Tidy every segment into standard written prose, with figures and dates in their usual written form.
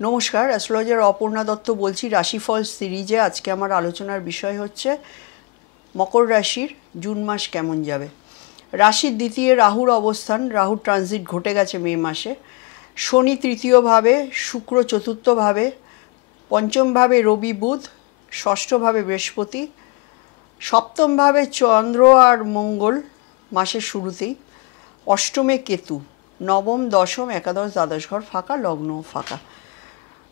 নমস্কার, অ্যাস্ট্রোলজার অপর্ণা দত্ত বলছি। রাশিফল সিরিজে আজকে আমার আলোচনার বিষয় হচ্ছে মকর রাশির জুন মাস কেমন যাবে। রাশির দ্বিতীয় রাহুর অবস্থান, রাহুর ট্রানজিট ঘটে গেছে মে মাসে। শনি তৃতীয়ভাবে, শুক্র চতুর্থভাবে, পঞ্চমভাবে রবি বুধ, ষষ্ঠভাবে বৃহস্পতি, সপ্তমভাবে চন্দ্র আর মঙ্গল মাসের শুরুতেই, অষ্টমে কেতু, নবম দশম একাদশ দ্বাদশ ঘর ফাঁকা, লগ্ন ফাঁকা।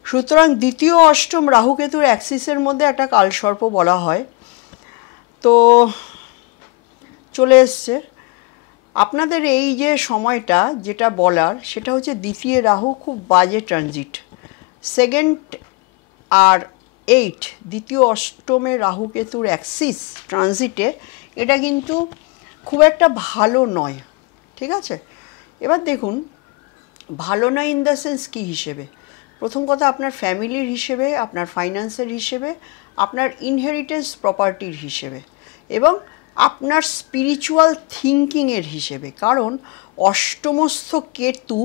সুতরাং দ্বিতীয় অষ্টম রাহুকেতুর অ্যাক্সিসের মধ্যে একটা কালসর্প বলা হয়। তো চলে এসছে আপনাদের এই যে সময়টা, যেটা বলার সেটা হচ্ছে দ্বিতীয় রাহু খুব বাজে ট্রানজিট। সেকেন্ড আর 8 দ্বিতীয় অষ্টমে রাহুকেতুর অ্যাক্সিস ট্রানজিটে এটা কিন্তু খুব একটা ভালো নয়, ঠিক আছে। এবার দেখুন, ভালো নয় ইন দ্য সেন্স কী হিসেবে। প্রথম কথা, আপনার ফ্যামিলির হিসেবে, আপনার ফাইন্যান্সের হিসেবে, আপনার ইনহেরিটেন্স প্রপার্টির হিসেবে এবং আপনার স্পিরিচুয়াল থিঙ্কিংয়ের হিসেবে। কারণ অষ্টমস্থ কেতু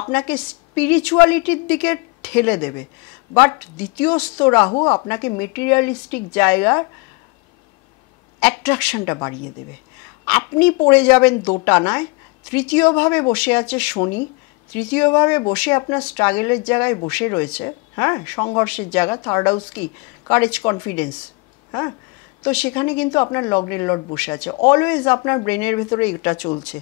আপনাকে স্পিরিচুয়ালিটির দিকে ঠেলে দেবে, বাট দ্বিতীয়স্থ রাহু আপনাকে মেটেরিয়ালিস্টিক জায়গার অ্যাট্রাকশনটা বাড়িয়ে দেবে। আপনি পড়ে যাবেন দোটানায়। তৃতীয়ভাবে বসে আছে শনি, তৃতীয়ভাবে বসে আপনার স্ট্রাগলের জায়গায় বসে রয়েছে, হ্যাঁ, সংঘর্ষের জায়গা। থার্ড হাউস কি? কারেজ, কনফিডেন্স, হ্যাঁ। তো সেখানে কিন্তু আপনার লগ্নের লর্ড বসে আছে। অলওয়েজ আপনার ব্রেনের ভেতরে এটা চলছে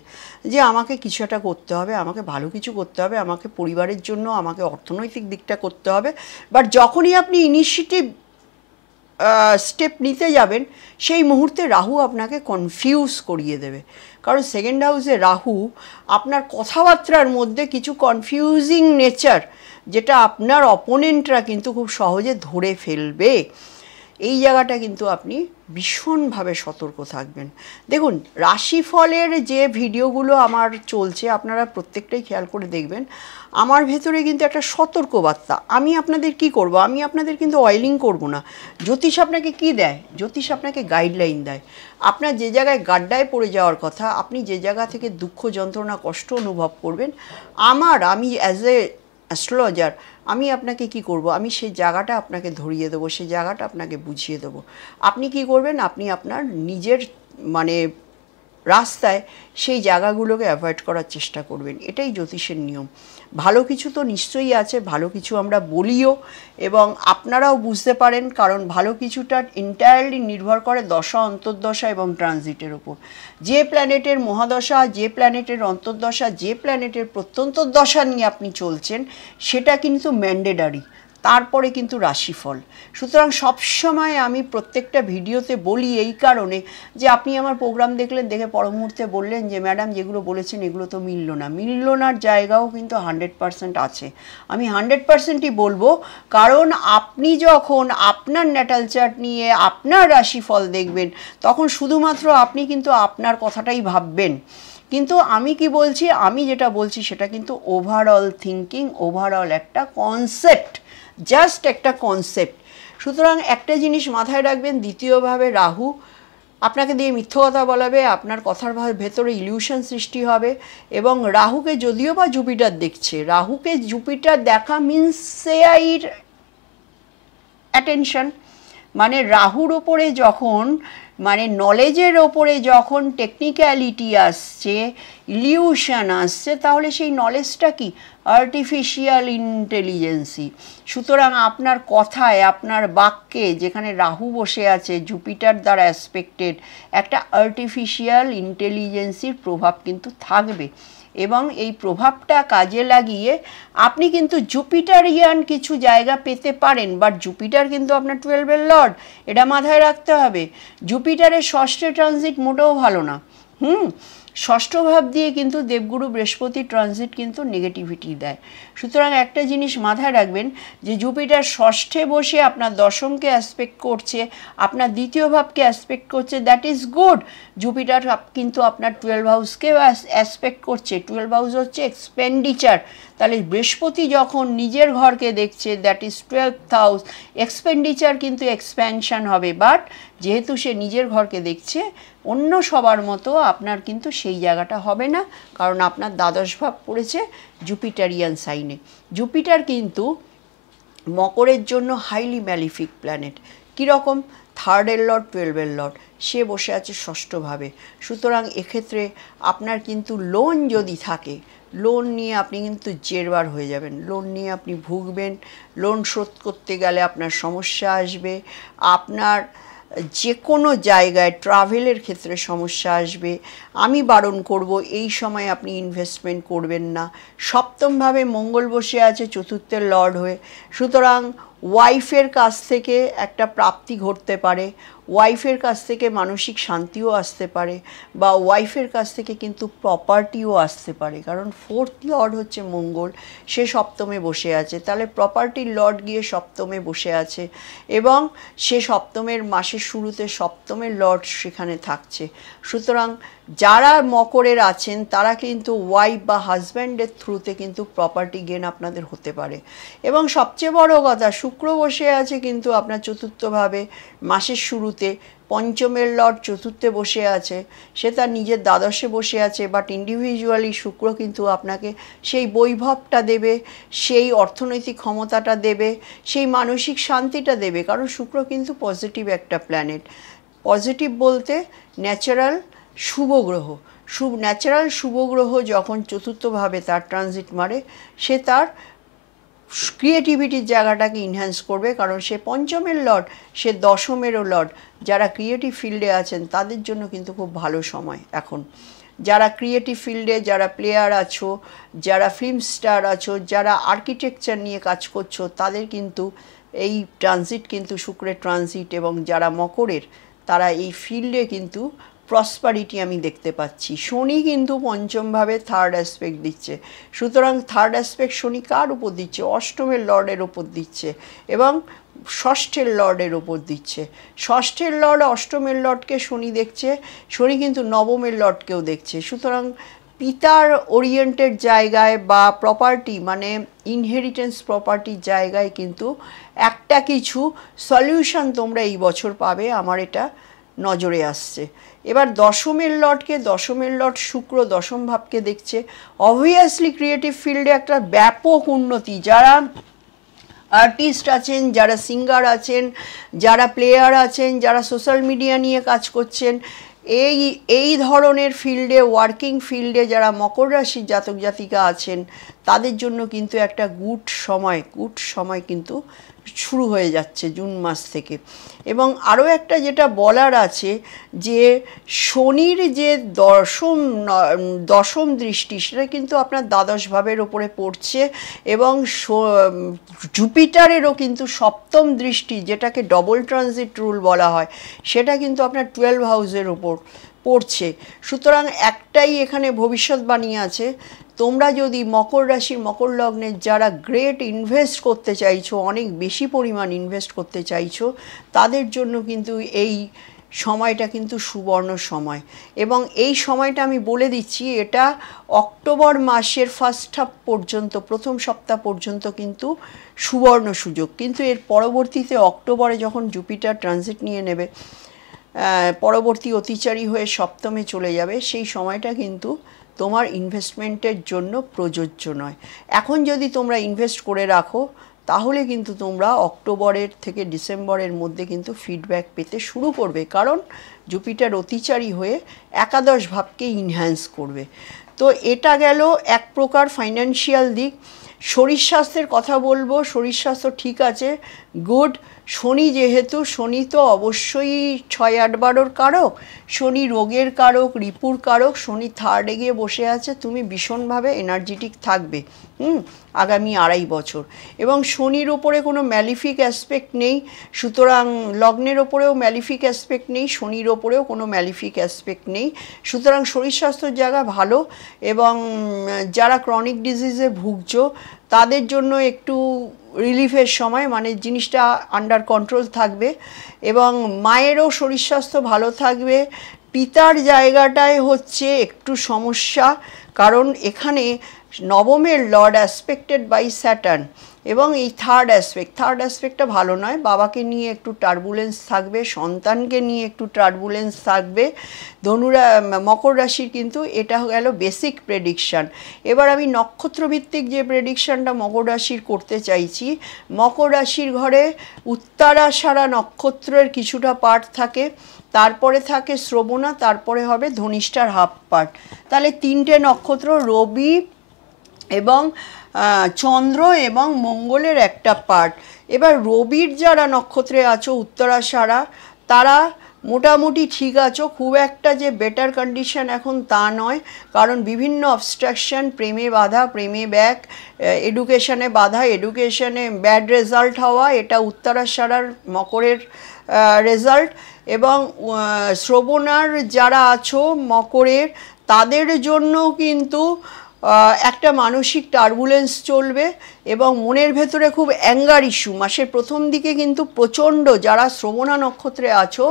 যে আমাকে কিছু একটা করতে হবে, আমাকে ভালো কিছু করতে হবে, আমাকে পরিবারের জন্য, আমাকে অর্থনৈতিক দিকটা করতে হবে। বাট যখনই আপনি ইনিশিয়েটিভ স্টেপ নিতে যাবেন, সেই মুহূর্তে রাহু আপনাকে কনফিউজ করিয়ে দেবে। কারণ সেকেন্ড হাউসে রাহু আপনার কথাবার্তার মধ্যে কিছু কনফিউজিং নেচার, যেটা আপনার অপোনেন্টরা কিন্তু খুব সহজে ধরে ফেলবে। এই জায়গাটা কিন্তু আপনি ভীষণভাবে সতর্ক থাকবেন। দেখুন, রাশিফলের যে ভিডিওগুলো আমার চলছে আপনারা প্রত্যেকটাই খেয়াল করে দেখবেন। আমার ভেতরে কিন্তু একটা সতর্কবার্তা। আমি আপনাদের কি করব? আমি আপনাদের কিন্তু অয়েলিং করব না। জ্যোতিষ আপনাকে কি দেয়? জ্যোতিষ আপনাকে গাইডলাইন দেয়। আপনার যে জায়গায় গাড্ডায় পড়ে যাওয়ার কথা, আপনি যে জায়গা থেকে দুঃখ, যন্ত্রণা, কষ্ট অনুভব করবেন, আমি অ্যাজ এ অ্যাস্ট্রোলজার আমি আপনাকে কি করব? আমি সেই জায়গাটা আপনাকে ধরিয়ে দেবো, সেই জায়গাটা আপনাকে বুঝিয়ে দেবো। আপনি কি করবেন? আপনি আপনার নিজের রাস্তায় সেই জায়গাগুলোকে অ্যাভয়েড করার চেষ্টা করবেন। এটাই জ্যোতিষের নিয়ম। ভালো কিছু তো নিশ্চয়ই আছে, ভালো কিছু আমরা বলিও এবং আপনারাও বুঝতে পারেন। কারণ ভালো কিছুটা এন্টায়ারলি নির্ভর করে দশা, অন্তর্দশা এবং ট্রানজিটের ওপর। যে প্ল্যানেটের মহাদশা, যে প্ল্যানেটের অন্তর্দশা, যে প্ল্যানেটের প্রত্যন্তর্দশা নিয়ে আপনি চলছেন, সেটা কিন্তু ম্যান্ডেটারি। তারপরে কিন্তু রাশিফল। সুতরাং সবসময় আমি প্রত্যেকটা ভিডিওতে বলি এই কারণে যে আপনি আমার প্রোগ্রাম দেখলেন, দেখে পর মুহূর্তে বললেন যে ম্যাডাম যেগুলো বলেছেন এগুলো তো মিলল নার জায়গাও কিন্তু 100% আছে। আমি 100%ই বলবো, কারণ আপনি যখন আপনার ন্যাটাল চার্ট নিয়ে আপনার রাশিফল দেখবেন, তখন শুধুমাত্র আপনি কিন্তু আপনার কথাটাই ভাববেন। কিন্তু আমি কি বলছি, আমি যেটা বলছি সেটা কিন্তু ওভারঅল থিঙ্কিং, ওভারঅল একটা কনসেপ্ট, জাস্ট একটা কনসেপ্ট। সুতরাং একটা জিনিস মাথায় রাখবেন, দ্বিতীয়ভাবে রাহু আপনাকে দিয়ে মিথ্য কথা বলাবে, আপনার কথার ভেতরে ইলিউশন সৃষ্টি হবে। এবং রাহুকে যদিও বা জুপিটার দেখছে, রাহুকে জুপিটার দেখা মিন্স সেয়াইর অ্যাটেনশন। মানে রাহুর ওপরে যখন, মানে নলেজের ওপরে যখন টেকনিক্যালিটি আসছে, ইলিউশন আসছে, তাহলে সেই নলেজটা কি? আর্টিফিশিয়াল ইন্টেলিজেন্সি। সুতরাং আপনার কথায়, আপনার বাক্যে, যেখানে রাহু বসে আছে জুপিটার দ্বারা অ্যাসপেক্টেড, একটা আর্টিফিশিয়াল ইন্টেলিজেন্সির প্রভাব কিন্তু থাকবে। এবং এই প্রভাবটা কাজে লাগিয়ে আপনি কিন্তু জুপিটারিয়ান কিছু জায়গা পেতে পারেন। বাট জুপিটার কিন্তু আপনার 12-এর লর্ড, এটা মাথায় রাখতে হবে। জুপিটারের ষষ্ঠে ট্রানজিট মোটেও ভালো না। ষষ্ঠ ভাব দিয়ে কিন্তু দেবগুরু বৃহস্পতি ট্রানজিট কিন্তু নেগেটিভিটি দেয়। সুতরাং একটা জিনিস মাথায় রাখবেন যে জুপিটার ষষ্ঠে বসে আপনার দশমকে অ্যাসপেক্ট করছে, আপনার দ্বিতীয় ভাবকে অ্যাসপেক্ট করছে, দ্যাট ইজ গুড। জুপিটার কিন্তু আপনার 12 হাউসকেও অ্যাসপেক্ট করছে। 12 হাউস হচ্ছে এক্সপেন্ডিচার। তাহলে বৃহস্পতি যখন নিজের ঘরকে দেখছে, that is 12th house, expenditure কিন্তু এক্সপ্যানশন হবে। বাট যেহেতু সে নিজের ঘরকে দেখছে, অন্য সবার মতো আপনার কিন্তু সেই জায়গাটা হবে না, কারণ আপনার দ্বাদশ ভাব পড়েছে জুপিটারিয়ান সাইনে। জুপিটার কিন্তু মকরের জন্য হাইলি ম্যালিফিক প্ল্যানেট। কীরকম? থার্ডের লর্ড, 12-এর লর্ড, সে বসে আছে ষষ্ঠভাবে। সুতরাং এক্ষেত্রে আপনার কিন্তু লোন যদি থাকে, লোন নিয়ে আপনি কিন্তু জেরবার হয়ে যাবেন, লোন নিয়ে আপনি ভুগবেন, লোন শোধ করতে গেলে আপনার সমস্যা আসবে, আপনার যে কোনো জায়গায় ট্রাভেলের ক্ষেত্রে সমস্যা আসবে। আমি বারণ করব এই সময় আপনি ইনভেস্টমেন্ট করবেন না। সপ্তমভাবে মঙ্গল বসে আছে চতুর্থের লর্ড হয়ে, সুতরাং ওয়াইফের কাছ থেকে একটা প্রাপ্তি ঘটতে পারে, ওয়াইফের কাছ থেকে মানসিক শান্তিও আসতে পারে, বা ওয়াইফের কাছ থেকে কিন্তু প্রপার্টিও আসতে পারে, কারণ ফোর্থ লর্ড হচ্ছে মঙ্গল, সে সপ্তমে বসে আছে। তাহলে প্রপার্টির লর্ড গিয়ে সপ্তমে বসে আছে, এবং সে সপ্তমের মাসের শুরুতে সপ্তমের লর্ড সেখানে থাকছে। সুতরাং যারা মকরের আছেন তারা কিন্তু ওয়াইফ বা হাজব্যান্ডের থ্রুতে কিন্তু প্রপার্টি গেন আপনাদের হতে পারে। এবং সবচেয়ে বড় কথা, শুক্র বসে আছে কিন্তু আপনার চতুর্থভাবে মাসের শুরুতে, পঞ্চমের লর্ড চতুর্থে বসে আছে, সে তার নিজের দ্বাদশে বসে আছে, বাট ইন্ডিভিজুয়ালি শুক্র কিন্তু আপনাকে সেই বৈভবটা দেবে, সেই অর্থনৈতিক ক্ষমতাটা দেবে, সেই মানসিক শান্তিটা দেবে, কারণ শুক্র কিন্তু পজিটিভ একটা প্ল্যানেট। পজিটিভ বলতে ন্যাচারাল শুভ গ্রহ, ন্যাচারাল শুভ গ্রহ যখন চতুর্থভাবে তার ট্রানজিট মারে, সে তার ক্রিয়েটিভিটির জায়গাটাকে ইনহ্যান্স করবে, কারণ সে পঞ্চমের লর্ড, সে দশমেরও লর্ড। যারা ক্রিয়েটিভ ফিল্ডে আছেন তাদের জন্য কিন্তু খুব ভালো সময় এখন। যারা ক্রিয়েটিভ ফিল্ডে, যারা প্লেয়ার আছো, যারা ফিল্ম স্টার আছো, যারা আর্কিটেকচার নিয়ে কাজ করছো, তাদের কিন্তু এই ট্রানজিট কিন্তু শুক্রের ট্রানজিট, এবং যারা মকরের তারা এই ফিল্ডে কিন্তু প্রসপারিটি আমি দেখতে পাচ্ছি। শনি কিন্তু পঞ্চমভাবে থার্ড অ্যাসপেক্ট দিচ্ছে, সুতরাং থার্ড অ্যাসপেক্ট শনি কার উপর দিচ্ছে? অষ্টমের লর্ডের ওপর দিচ্ছে, এবং ষষ্ঠের লর্ডের ওপর দিচ্ছে। ষষ্ঠের লর্ড অষ্টমের লর্ডকে শনি দেখছে, শনি কিন্তু নবমের লর্ডকেও দেখছে। সুতরাং পিতার ওরিয়েন্টেড জায়গায় বা প্রপার্টি মানে ইনহেরিটেন্স প্রপার্টির জায়গায় কিন্তু একটা কিছু সলিউশন তোমরা এই বছর পাবে, আমার এটা নজরে আসছে। এবার দশমের লর্ডকে, দশমের লর্ড শুক্র দশম ভাবকে দেখছে, অবভিয়াসলি ক্রিয়েটিভ ফিল্ডে একটা ব্যাপক উন্নতি। যারা আর্টিস্ট আছেন, যারা সিঙ্গার আছেন, যারা প্লেয়ার আছেন, যারা সোশ্যাল মিডিয়া নিয়ে কাজ করছেন, এই ধরনের ফিল্ডে, ওয়ার্কিং ফিল্ডে যারা মকর রাশির জাতক জাতিকা আছেন, তাদের জন্য কিন্তু একটা গুড সময় কিন্তু শুরু হয়ে যাচ্ছে জুন মাস থেকে। এবং আরও একটা যেটা বলার আছে, যে শনির যে দশম দৃষ্টি, সেটা কিন্তু আপনার দ্বাদশ ভাবের ওপরে পড়ছে, এবং জুপিটারেরও কিন্তু সপ্তম দৃষ্টি, যেটাকে ডবল ট্রানজিট রুল বলা হয়, সেটা কিন্তু আপনার 12 হাউসের ওপর পড়ছে। সুতরাং একটাই এখানে ভবিষ্যৎবাণী আছে, তোমরা যদি মকর রাশির, মকর লগ্নের যারা গ্রেট ইনভেস্ট করতে চাইছো, অনেক বেশি পরিমাণ ইনভেস্ট করতে চাইছো, তাদের জন্য কিন্তু এই সময়টা কিন্তু সুবর্ণ সময়। এবং এই সময়টা আমি বলে দিচ্ছি, এটা অক্টোবর মাসের ফার্স্ট হাফ পর্যন্ত, প্রথম সপ্তাহ পর্যন্ত কিন্তু সুবর্ণ সুযোগ। কিন্তু এর পরবর্তীতে অক্টোবরে যখন জুপিটার ট্রানজিট নিয়ে নেবে, পরবর্তী অতিচারী হয়ে সপ্তমে চলে যাবে, সেই সময়টা কিন্তু তোমার ইনভেস্টমেন্টের জন্য প্রযোজ্য নয়। এখন যদি তোমরা ইনভেস্ট করে রাখো, তাহলে কিন্তু তোমরা অক্টোবরের থেকে ডিসেম্বরের মধ্যে কিন্তু ফিডব্যাক পেতে শুরু করবে, কারণ জুপিটার অতিচারী হয়ে একাদশ ভাবকে ইনহ্যান্স করবে। তো এটা গেল এক প্রকার ফাইন্যান্সিয়াল দিক। শরীর স্বাস্থ্যের কথা বলবো, শরীর স্বাস্থ্য ঠিক আছে, গুড। শনি যেহেতু, শনি তো অবশ্যই 6-8-12 কারক, শনি রোগের কারক, রিপুর কারক, শনি থার্ডে গিয়ে বসে আছে, তুমি ভীষণভাবে এনার্জেটিক থাকবে আগামী 2.5 বছর। এবং শনির ওপরে কোনো ম্যালিফিক অ্যাসপেক্ট নেই, সুতরাং লগ্নের ওপরেও ম্যালিফিক অ্যাসপেক্ট নেই, শনির ওপরেও কোনো ম্যালিফিক অ্যাসপেক্ট নেই, সুতরাং শরীর স্বাস্থ্যের জায়গা ভালো। এবং যারা ক্রনিক ডিজিজে ভুগছো, তাদের জন্য একটু রিলিফের সময়, মানে জিনিসটা আন্ডার কন্ট্রোল থাকবে, এবং মায়েরও শরীর স্বাস্থ্য ভালো থাকবে। পিতার জায়গাটায় হচ্ছে একটু সমস্যা, কারণ এখানে নবমের লর্ড অ্যাসপেক্টেড বাই স্যাটার্ন, এবং এই থার্ড অ্যাসপেক্টটা ভালো নয়, বাবাকে নিয়ে একটু টার্বুলেন্স থাকবে, সন্তানকে নিয়ে একটু টার্বুলেন্স থাকবে। মকর রাশির কিন্তু এটা গেল বেসিক প্রেডিকশান। এবার আমি নক্ষত্রভিত্তিক যে প্রেডিকশানটা মকর রাশির করতে চাইছি, মকর রাশির ঘরে উত্তরাষাঢ়া নক্ষত্রের কিছুটা পার্ট থাকে, তারপরে থাকে শ্রবণা, তারপরে হবে ধনিষ্ঠার হাফ পার্ট। তাহলে তিনটে নক্ষত্র, রবি এবং চন্দ্র এবং মঙ্গলের একটা পার্ট। এবার রবির যারা নক্ষত্রে আছো উত্তরাষাঢ়া, তারা মোটামুটি ঠিক আছো, খুব একটা যে বেটার কন্ডিশন এখন তা নয়, কারণ বিভিন্ন অবস্ট্রাকশন, প্রেমে বাধা, প্রেমে ব্যাক, এডুকেশনে বাধা, এডুকেশনে ব্যাড রেজাল্ট হওয়া, এটা উত্তরাষাঢ়ার মকরের রেজাল্ট। এবং শ্রবণার যারা আছো মকরের, তাদের জন্য কিন্তু একটা মানসিক টার্বুলেন্স চলবে এবং মনের ভেতরে খুব অ্যাঙ্গার ইস্যু মাসের প্রথম দিকে কিন্তু প্রচণ্ড। যারা শ্রবণা নক্ষত্রে আছো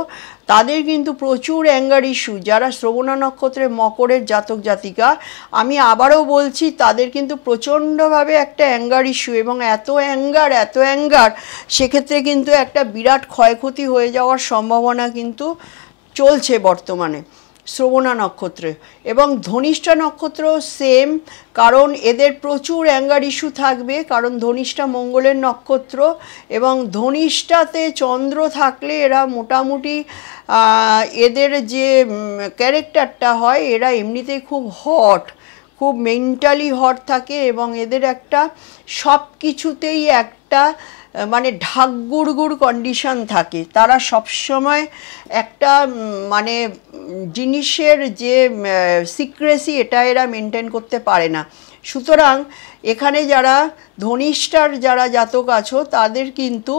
তাদের কিন্তু প্রচুর অ্যাঙ্গার ইস্যু। যারা শ্রবণা নক্ষত্রে মকরের জাতক জাতিকা, আমি আবারও বলছি, তাদের কিন্তু প্রচণ্ডভাবে একটা অ্যাঙ্গার ইস্যু, এবং এত অ্যাঙ্গার সেক্ষেত্রে কিন্তু একটা বিরাট ক্ষয়ক্ষতি হয়ে যাওয়ার সম্ভাবনা কিন্তু চলছে বর্তমানে শ্রবণা নক্ষত্রে। এবং ধনিষ্ঠা নক্ষত্র সেম, কারণ এদের প্রচুর অ্যাঙ্গার ইস্যু থাকবে, কারণ ধনিষ্ঠা মঙ্গলের নক্ষত্র, এবং ধনিষ্ঠাতে চন্দ্র থাকলে এরা মোটামুটি এদের যে ক্যারেক্টারটা হয়, এরা এমনিতেই খুব হট, খুব মেন্টালি হট থাকে, এবং এদের একটা সব কিছুতেই একটা মানে ঢাকগুড়গুড় কন্ডিশন থাকে। তারা সবসময় একটা মানে জিনিসের যে সিক্রেসি, এটা এরা মেনটেন করতে পারে না। সুতরাং এখানে যারা ধনিষ্ঠার যারা জাতক আছো, তাদের কিন্তু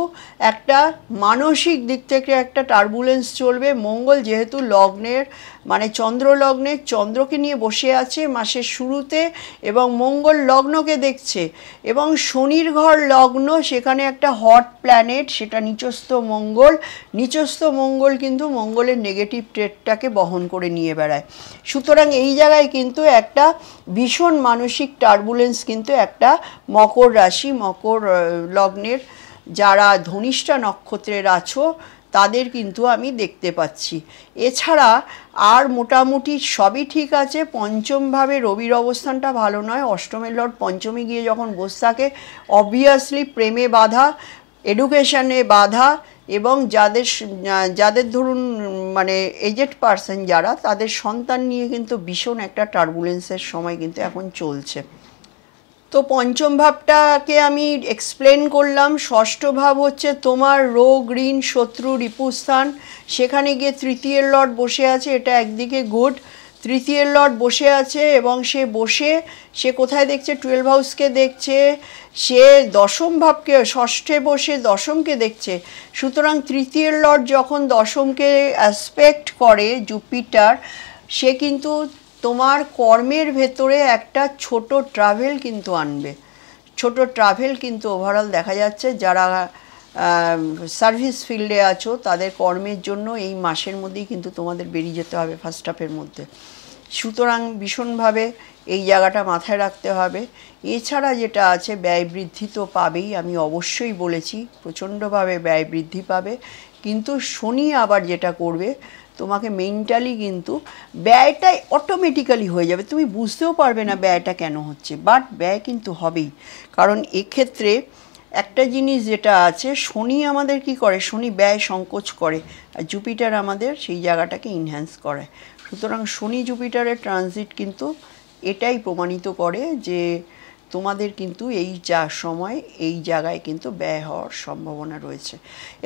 একটা মানসিক দিক থেকে একটা টার্বুলেন্স চলবে। মঙ্গল যেহেতু লগ্নের মানে চন্দ্র লগ্নে চন্দ্রকে নিয়ে বসে আছে মাসের শুরুতে, এবং মঙ্গল লগ্নকে দেখছে, এবং শনির ঘর লগ্ন, সেখানে একটা হট প্ল্যানেট, সেটা নিচস্থ মঙ্গল কিন্তু মঙ্গলের নেগেটিভ ট্রেডটাকে বহন করে নিয়ে বেড়ায়। সুতরাং এই জায়গায় কিন্তু একটা ভীষণ মানসিক টার্বুলেন্স কিন্তু একটা মকর রাশি, মকর লগ্নের যারা ধনিষ্ঠা নক্ষত্রের আছো তাদের কিন্তু আমি দেখতে পাচ্ছি। এছাড়া আর মোটামুটি সবই ঠিক আছে। পঞ্চমভাবে রবির অবস্থানটা ভালো নয়, অষ্টমের লর্ড পঞ্চমে গিয়ে যখন বসে থাকে, অবভিয়াসলি প্রেমে বাধা, এডুকেশনে বাধা, এবং যাদের ধরুন মানে এজেড পার্সন যারা, তাদের সন্তান নিয়ে কিন্তু ভীষণ একটা টার্বুলেন্সের সময় কিন্তু এখন চলছে। তো পঞ্চম ভাবটাকে আমি এক্সপ্লেন করলাম। ষষ্ঠ ভাব হচ্ছে তোমার রোগ, ঋণ, শত্রু, রিপুস্থান। সেখানে গিয়ে তৃতীয়ের লর্ড বসে আছে, এটা একদিকে গুড। তৃতীয়ের লর্ড বসে আছে, এবং সে কোথায় দেখছে? 12 হাউসকে দেখছে, সে দশম ভাবকে, ষষ্ঠে বসে দশমকে দেখছে। সুতরাং তৃতীয়ের লর্ড যখন দশমকে অ্যাসপেক্ট করে জুপিটার, সে কিন্তু তোমার কর্মের ভেতরে একটা ছোট ট্রাভেল কিন্তু আনবে। ছোট ট্রাভেল কিন্তু ওভারঅল দেখা যাচ্ছে। যারা সার্ভিস ফিল্ডে আছো তাদের কর্মের জন্য এই মাসের মধ্যেই কিন্তু তোমাদের বেরিয়ে যেতে হবে, ফার্স্ট হাফের মধ্যে। সুতরাং ভীষণভাবে এই জায়গাটা মাথায় রাখতে হবে। এছাড়া যেটা আছে, ব্যয় বৃদ্ধি তো পাবেই, আমি অবশ্যই বলেছি, প্রচণ্ডভাবে ব্যয় বৃদ্ধি পাবে। কিন্তু শনি আবার যেটা করবে, তোমাকে মেন্টালি কিন্তু ব্যয়টা অটোমেটিক্যালি হয়ে যাবে, তুমি বুঝতেও পারবে না ব্যয়টা কেন হচ্ছে, বাট ব্যয় কিন্তু হবেই। কারণ এক্ষেত্রে একটা জিনিস যেটা আছে, শনি আমাদের কি করে? শনি ব্যয় সংকোচ করে, আর জুপিটার আমাদের সেই জায়গাটাকে ইনহ্যান্স করে। সুতরাং শনি জুপিটারের ট্রানজিট কিন্তু এটাই প্রমাণিত করে যে তোমাদের কিন্তু এই সময় এই জায়গায় কিন্তু ব্যয় হওয়ার সম্ভাবনা রয়েছে।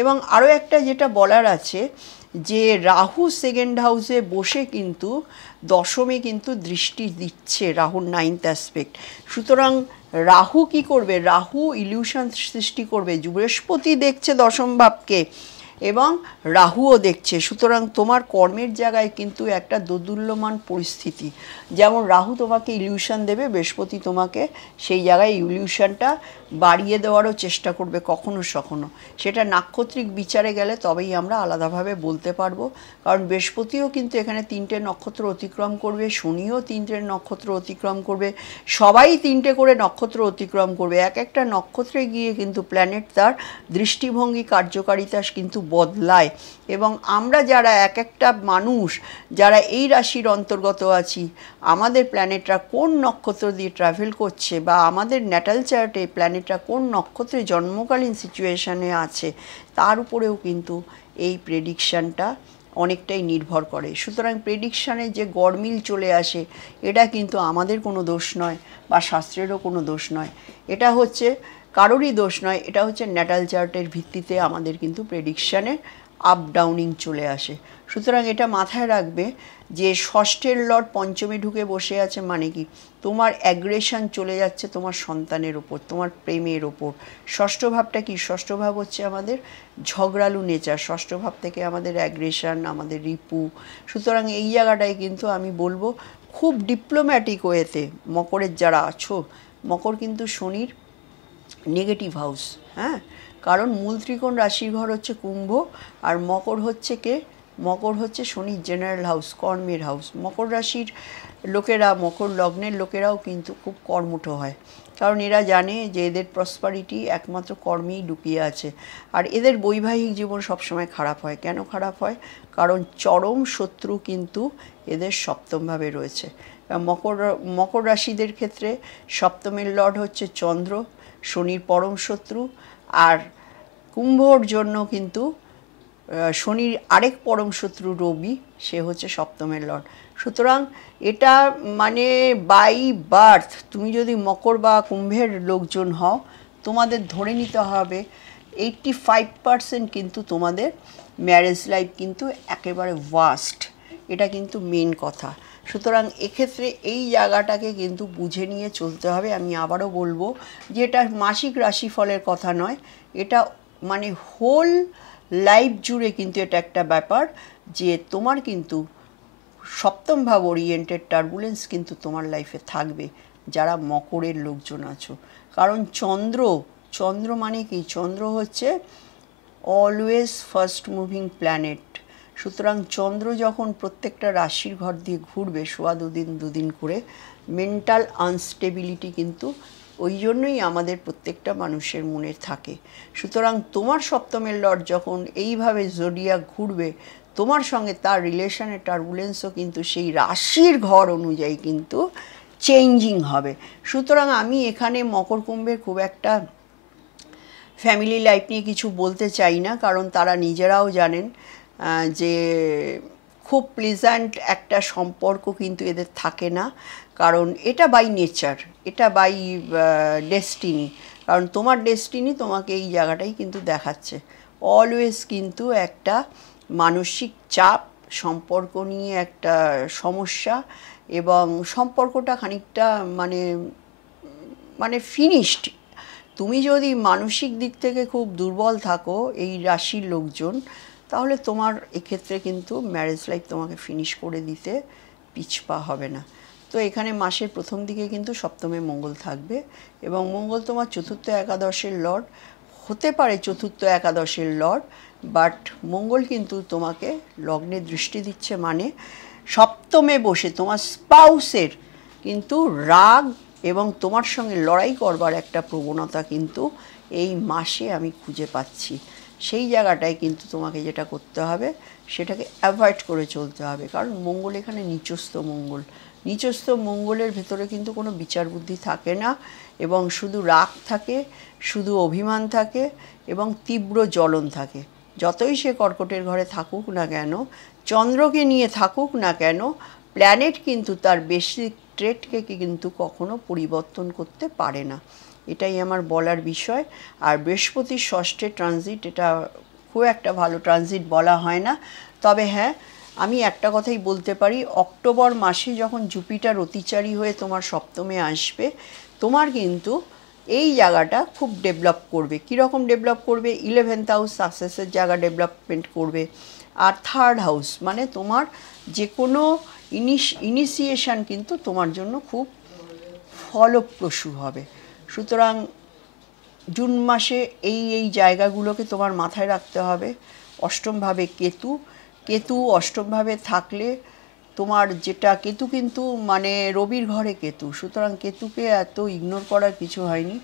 এবং আরও একটা যেটা বলার আছে, যে রাহু সেকেন্ড হাউসে বসে কিন্তু দশমে কিন্তু দৃষ্টি দিচ্ছে, রাহুর 9th অ্যাসপেক্ট। সুতরাং রাহু কি করবে? রাহু ইলিউশন সৃষ্টি করবে। বৃহস্পতি দেখছে দশম ভাবকে, এবং রাহুও দেখছে। সুতরাং তোমার কর্মের জায়গায় কিন্তু একটা দোদুল্যমান পরিস্থিতি, যেমন রাহু তোমাকে ইলিউশন দেবে, বৃহস্পতি তোমাকে সেই জায়গায় ইলিউশনটা বাড়িয়ে দেওয়ারও চেষ্টা করবে কখনো সখনো। সেটা নাক্ষত্রিক বিচারে গেলে তবেই আমরা আলাদাভাবে বলতে পারবো, কারণ বৃহস্পতিও কিন্তু এখানে 3টে নক্ষত্র অতিক্রম করবে, শনিও 3টে নক্ষত্র অতিক্রম করবে, সবাই 3টে করে নক্ষত্র অতিক্রম করবে। এক একটা নক্ষত্রে গিয়ে কিন্তু প্ল্যানেট তার দৃষ্টিভঙ্গি কার্যকারিতা কিন্তু বদলায়। এবং আমরা যারা এক একটা মানুষ যারা এই রাশির অন্তর্গত আছি, আমাদের প্ল্যানেটরা কোন নক্ষত্র দিয়ে ট্রাভেল করছে বা আমাদের ন্যাটাল চার্টে প্ল্যানেটরা কোন নক্ষত্রে জন্মকালীন সিচুয়েশানে আছে, তার উপরেও কিন্তু এই প্রেডিকশানটা অনেকটাই নির্ভর করে। সুতরাং প্রেডিকশানে যে গড়মিল চলে আসে, এটা কিন্তু আমাদের কোনো দোষ নয় বা শাস্ত্রেরও কোনো দোষ নয়, এটা হচ্ছে কারোরই দোষ নয়, এটা হচ্ছে ন্যাটাল চার্টের ভিত্তিতে আমাদের কিন্তু প্রেডিকশানে আপ ডাউনিং চলে আসে। সুতরাং এটা মাথায় রাখবে যে ষষ্ঠের লর্ড পঞ্চমে ঢুকে বসে আছে মানে কি, তোমার অ্যাগ্রেশন চলে যাচ্ছে তোমার সন্তানের ওপর, তোমার প্রেমের ওপর। ষষ্ঠ ভাবটা কি? ষষ্ঠ ভাব হচ্ছে আমাদের ঝগড়ালু নেচার, ষষ্ঠ ভাব থেকে আমাদের অ্যাগ্রেশন, আমাদের রিপু। সুতরাং এই জায়গাটায় কিন্তু আমি বলবো খুব ডিপ্লোম্যাটিক ওয়েতে মকরের যারা আছো, মকর কিন্তু শনির নেগেটিভ হাউস, হ্যাঁ, কারণ মূল ত্রিকোণ রাশির ঘর হচ্ছে কুম্ভ, আর মকর হচ্ছে কে? মকর হচ্ছে শনির জেনারেল হাউস, কর্মের হাউস। মকর রাশির লোকেরা, মকর লগ্নের লোকেরাও কিন্তু খুব কর্মঠ হয়, কারণ এরা জানে যে এদের প্রসপারিটি একমাত্র কর্মেই লুকিয়ে আছে। আর এদের বৈবাহিক জীবন সবসময় খারাপ হয়। কেন খারাপ হয়? কারণ চরম শত্রু কিন্তু এদের সপ্তমভাবে রয়েছে। মকর রাশিদের ক্ষেত্রে সপ্তমের লর্ড হচ্ছে চন্দ্র, শনির পরম শত্রু। আর কুম্ভর জন্য কিন্তু শনির আরেক পরম শত্রু রবি, সে হচ্ছে সপ্তমের লর্ড। সুতরাং এটা মানে বাই বার্থ তুমি যদি মকর বা কুম্ভের লোকজন হও, তোমাদের ধরে নিতে হবে 85% কিন্তু তোমাদের ম্যারেজ লাইফ কিন্তু একেবারে ওয়াস্ট, এটা কিন্তু মেন কথা। সুতরাং এক্ষেত্রে এই জায়গাটাকে কিন্তু বুঝে নিয়ে চলতে হবে। আমি আবারও বলবো যে এটা মাসিক রাশিফলের কথা নয়, এটা মানে হোল লাইফ জুড়ে কিন্তু এটা একটা ব্যাপার যে তোমার কিন্তু সপ্তম ভাব ওরিয়েন্টেড টার্বুলেন্স কিন্তু তোমার লাইফে থাকবে যারা মকরের লোকজন আছো। কারণ চন্দ্র মানে কি? চন্দ্র হচ্ছে অলওয়েজ ফার্স্ট মুভিং প্ল্যানেট। সুতরাং চন্দ্র যখন প্রত্যেকটা রাশির ঘর দিয়ে ঘুরবে সোয়া দুদিন করে, মেন্টাল আনস্টেবিলিটি কিন্তু ওই জন্যই আমাদের প্রত্যেকটা মানুষের মনে থাকে। সুতরাং তোমার সপ্তমের লর্ড যখন এইভাবে জোডিয়াক ঘুরবে তোমার সঙ্গে, তার রিলেশনের টার্বুলেন্সও কিন্তু সেই রাশির ঘর অনুযায়ী কিন্তু চেঞ্জিং হবে। সুতরাং আমি এখানে মকর কুম্ভের খুব একটা ফ্যামিলি লাইফ নিয়ে কিছু বলতে চাই না, কারণ তারা নিজেরাও জানেন যে খুব প্লিজেন্ট একটা সম্পর্ক কিন্তু এদের থাকে না, কারণ এটা বাই নেচার, এটা বাই ডেস্টিনি। কারণ তোমার ডেস্টিনি তোমাকে এই জায়গাটাই কিন্তু দেখাচ্ছে। অলওয়েজ কিন্তু একটা মানসিক চাপ, সম্পর্ক নিয়ে একটা সমস্যা, এবং সম্পর্কটা খানিকটা মানে ফিনিশড। তুমি যদি মানসিক দিক থেকে খুব দুর্বল থাকো এই রাশির লোকজন, তাহলে তোমার এক্ষেত্রে কিন্তু ম্যারেজ লাইফ তোমাকে ফিনিশ করে দিতে পিছপা হবে না। তো এখানে মাসের প্রথম দিকে কিন্তু সপ্তমে মঙ্গল থাকবে, এবং মঙ্গল তোমার চতুর্থ একাদশের লর্ড হতে পারে, চতুর্থ একাদশের লর্ড, বাট মঙ্গল কিন্তু তোমাকে লগ্নে দৃষ্টি দিচ্ছে, মানে সপ্তমে বসে তোমার স্পাউসের কিন্তু রাগ এবং তোমার সঙ্গে লড়াই করবার একটা প্রবণতা কিন্তু এই মাসে আমি খুঁজে পাচ্ছি। সেই জায়গাটায় কিন্তু তোমাকে যেটা করতে হবে সেটাকে অ্যাভয়েড করে চলতে হবে, কারণ মঙ্গল এখানে নিচস্থ মঙ্গলের ভেতরে কিন্তু কোনো বিচার বুদ্ধি থাকে না, এবং শুধু রাগ থাকে, শুধু অভিমান থাকে, এবং তীব্র জ্বলন থাকে। যতই সে কর্কটের ঘরে থাকুক না কেন, চন্দ্রকে নিয়ে থাকুক না কেন, প্ল্যানেট কিন্তু তার বেসিক ট্রেটকে কিন্তু কখনো পরিবর্তন করতে পারে না। এটাই আমার বলার বিষয়। আর বৃহস্পতির ষষ্ঠে ট্রানজিট, এটা খুব একটা ভালো ট্রানজিট বলা হয় না, তবে হ্যাঁ আমি একটা কথাই বলতে পারি, অক্টোবর মাসে যখন জুপিটার অতিচারী হয়ে তোমার সপ্তমে আসবে, তোমার কিন্তু এই জায়গাটা খুব ডেভেলপ করবে। কীরকম ডেভেলপ করবে? 11th হাউস সাকসেসের জায়গা ডেভেলপমেন্ট করবে, আর 3rd হাউস মানে তোমার যে কোনো ইনিশিয়েশান কিন্তু তোমার জন্য খুব ফলপ্রসূ হবে। সুতরাং জুন মাসে এই জায়গাগুলোকে তোমার মাথায় রাখতে হবে। অষ্টমভাবে কেতু, কেতু অষ্টমভাবে থাকলে তোমার যেটা, কেতু কিন্তু মানে রবির ঘরে কেতু, সুতরাং কেতুকে এত ইগনোর করার কিছু হয়নি।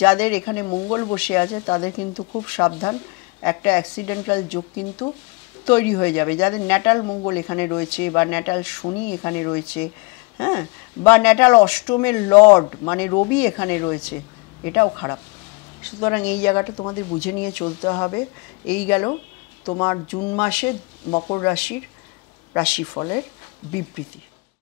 যাদের এখানে মঙ্গল বসে আছে তাদের কিন্তু খুব সাবধান, একটা অ্যাক্সিডেন্টাল যোগ কিন্তু তৈরি হয়ে যাবে। যাদের ন্যাটাল মঙ্গল এখানে রয়েছে বা ন্যাটাল শনি এখানে রয়েছে, হ্যাঁ, বা ন্যাটাল অষ্টমের লর্ড মানে রবি এখানে রয়েছে, এটাও খারাপ। সুতরাং এই জায়গাটা তোমাদের বুঝে নিয়ে চলতে হবে। এই গেল তোমার জুন মাসে মকর রাশির রাশিফলের বিবৃতি।